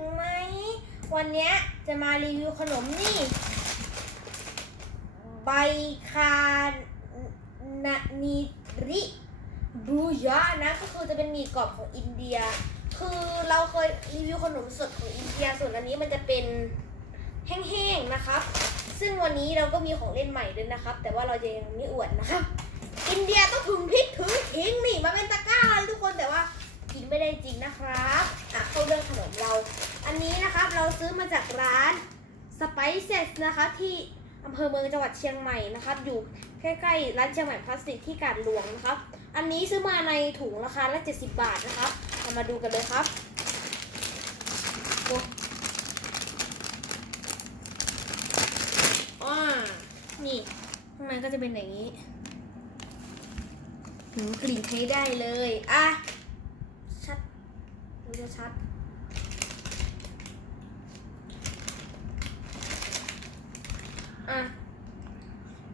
ถึงไหม วันนี้จะมารีวิวขนมนี่ ใบคานานิริบูยะนะก็คือจะเป็นหมี่กรอบของอินเดีย คือเราเคยรีวิวขนมสดของอินเดียส่วนอันนี้มันจะเป็นแห้งๆนะครับ ซึ่งวันนี้เราก็มีของเล่นใหม่ด้วยนะครับ แต่ว่าเราจะยังไม่อวดนะครับ อินเดียต้องถึงพริกถึงขิงนี่มาเป็นตะกร้าเลยทุกคนแต่ว่ากินไม่ได้จริงนะครับ อะเข้าเรื่องขนมเรา อันนี้นะครับเราซื้อมาจากร้าน Spices นะคะที่อำเภอเมืองจังหวัดเชียงใหม่นะครับ อยู่ใกล้ๆร้านเชียงใหม่พลาสติกที่กาดหลวงนะครับ อันนี้ซื้อมาในถุงราคาละ 70 บาทนะครับเรามาดูกันเลยครับโอ้อ่านี่ข้างในก็จะเป็นอย่างนี้หืมกลิ่นใช้ได้เลย อะ ชัดดูจะชัด อะ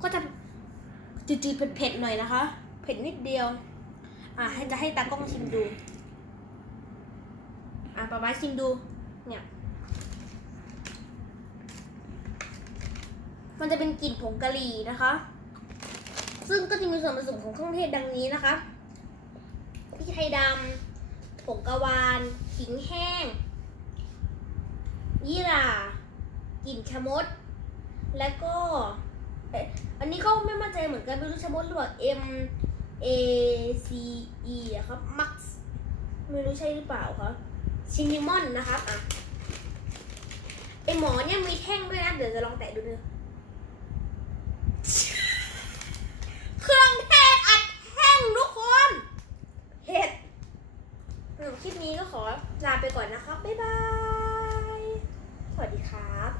ก็จะจืดๆเผ็ดๆหน่อยนะคะ เผ็ดนิดเดียว อะให้จะให้ตากล้องชิมดู อะป๊าป๊าชิมดู เนี่ย มันจะเป็นกลิ่นผงกะหรี่นะคะ ซึ่งก็จะมีส่วนผสมของเครื่องเทศดังนี้นะคะพริกไทยดำผงกะวานขิงแห้งยี่หร่ากลิ่นชะมด แล้วก็อันนี้ก็ไม่มั่นใจเหมือนกันไม่รู้ชะมดหรือเปล่า M A C E อะครับ Max ไม่รู้ใช่หรือเปล่าครับชินิมอนนะครับอะไอหมอเนี่ยมีแท่งด้วยนะ เดี๋ยวจะลองแตะดูเนอเครื่องเทศอัดแท่งทุกคนเห็ดคลิปนี้ก็ขอลาไปก่อนนะครับ บ๊ายบาย สวัสดีครับ